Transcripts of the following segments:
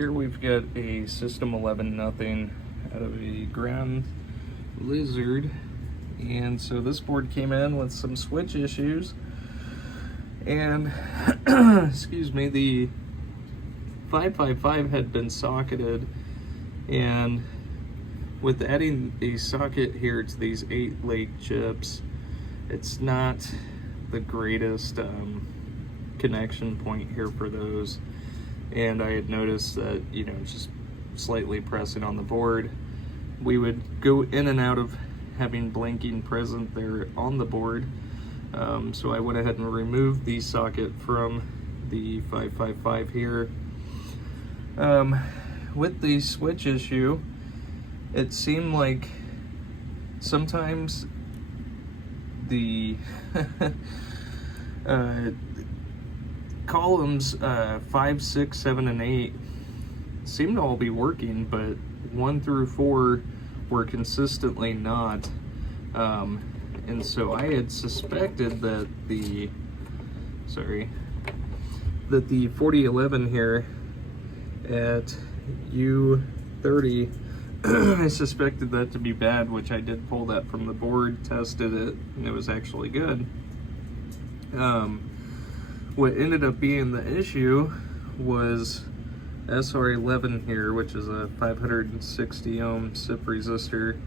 here we've got a System 11 nothing out of a Grand Lizard, and so this board came in with some switch issues, and excuse me, the 555 had been socketed, and with adding a socket here to these 8 leg chips, it's not the greatest connection point here for those. And I had noticed that, you know, just slightly pressing on the board, we would go in and out of having blinking present there on the board. So I went ahead and removed the socket from the 555 here. With the switch issue, it seemed like sometimes the columns 5, 6, 7, and 8 seem to all be working, but 1 through 4 were consistently not. And so I had suspected that the 4011 here at U30, I suspected that to be bad, which I did pull that from the board, tested it, and it was actually good. What ended up being the issue was SR11 here, which is a 560 ohm SIP resistor,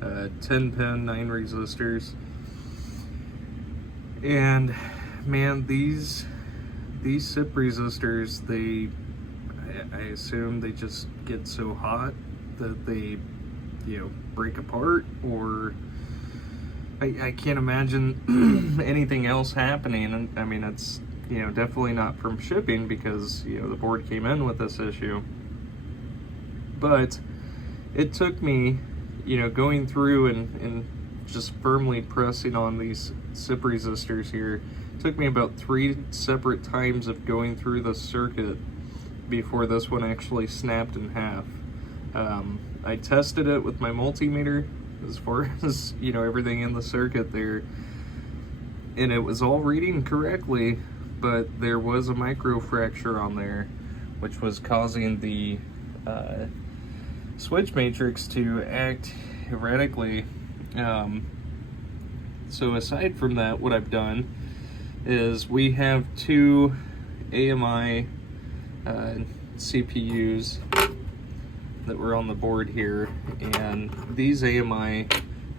10 pin, 9 resistors. And man, these SIP resistors, I assume they just get so hot that they, you know, break apart, or I can't imagine anything else happening. And I mean, it's, you know, definitely not from shipping, because, you know, the board came in with this issue. But it took me, you know, going through and just firmly pressing on these SIP resistors here, it took me about 3 separate times of going through the circuit before this one actually snapped in half. I tested it with my multimeter as far as, you know, everything in the circuit there, and it was all reading correctly, but there was a micro fracture on there, which was causing the switch matrix to act erratically. So aside from that, what I've done is we have 2 AMI CPUs that were on the board here, and these AMI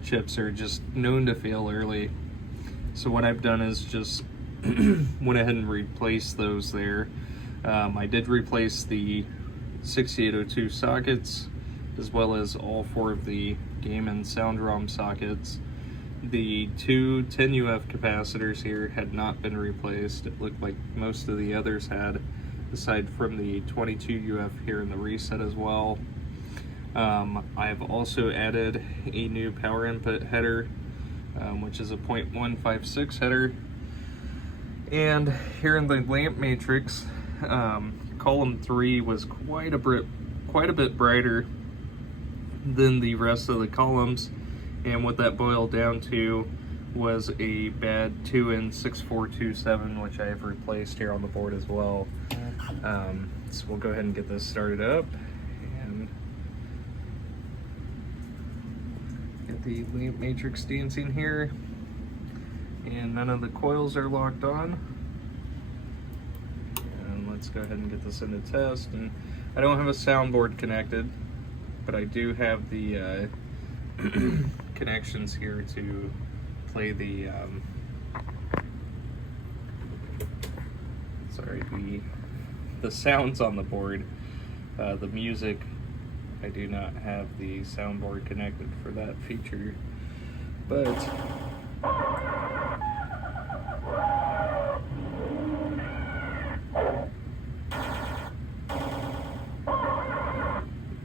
chips are just known to fail early. So what I've done is just went ahead and replaced those there. I did replace the 6802 sockets, as well as all 4 of the game and sound ROM sockets. The 2 10UF capacitors here had not been replaced. It looked like most of the others had, aside from the 22UF here in the reset as well. I've also added a new power input header, which is a 0.156 header. And here in the lamp matrix, column 3 was quite a bit brighter than the rest of the columns, and what that boiled down to was a bad 2N6427, which I have replaced here on the board as well. So we'll go ahead and get this started up and get the lamp matrix dancing here. And none of the coils are locked on. And let's go ahead and get this into test. And I don't have a soundboard connected, but I do have the connections here to play the the sounds on the board. The music, I do not have the soundboard connected for that feature, but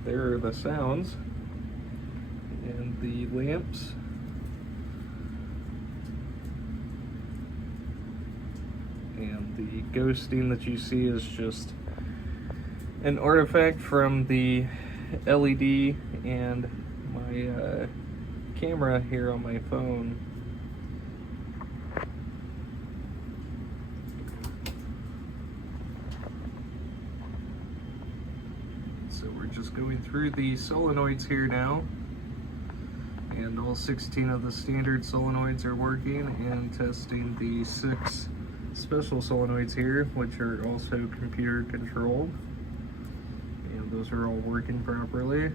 there are the sounds and the lamps. And the ghosting that you see is just an artifact from the LED and my camera here on my phone. So we're just going through the solenoids here now, and all 16 of the standard solenoids are working, and testing the 6 special solenoids here, which are also computer controlled, and those are all working properly.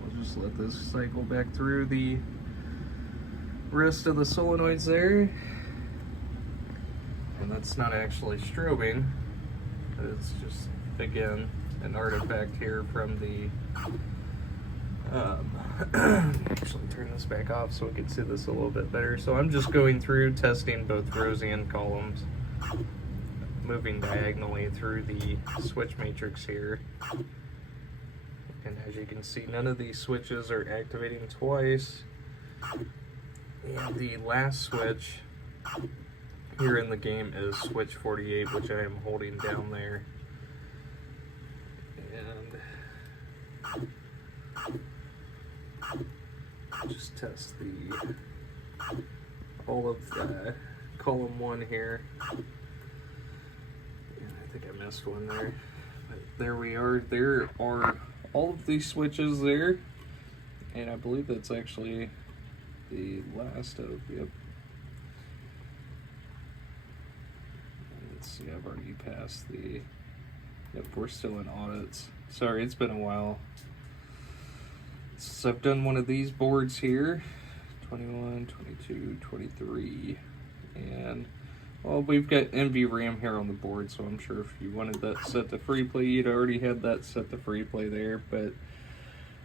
We'll just let this cycle back through the rest of the solenoids there, and that's not actually strobing. It's just, again, an artifact here from the actually turn this back off so we can see this a little bit better. So I'm just going through testing both rows and columns, moving diagonally through the switch matrix here. And as you can see, none of these switches are activating twice. And the last switch here in the game is switch 48, which I am holding down there. And just test all of column 1 here. And I think I missed one there. But there we are. There are all of these switches there. And I believe that's actually the last of, yep. Let's see, I've already passed the, yep, we're still in audits. Sorry, it's been a while since I've done one of these boards here. 21, 22, 23, and well, we've got NVRAM here on the board, so I'm sure if you wanted that set to free play, you'd already had that set to free play there. But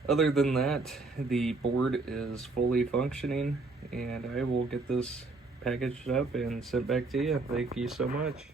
other than that, the board is fully functioning, and I will get this packaged up and sent back to you. Thank you so much.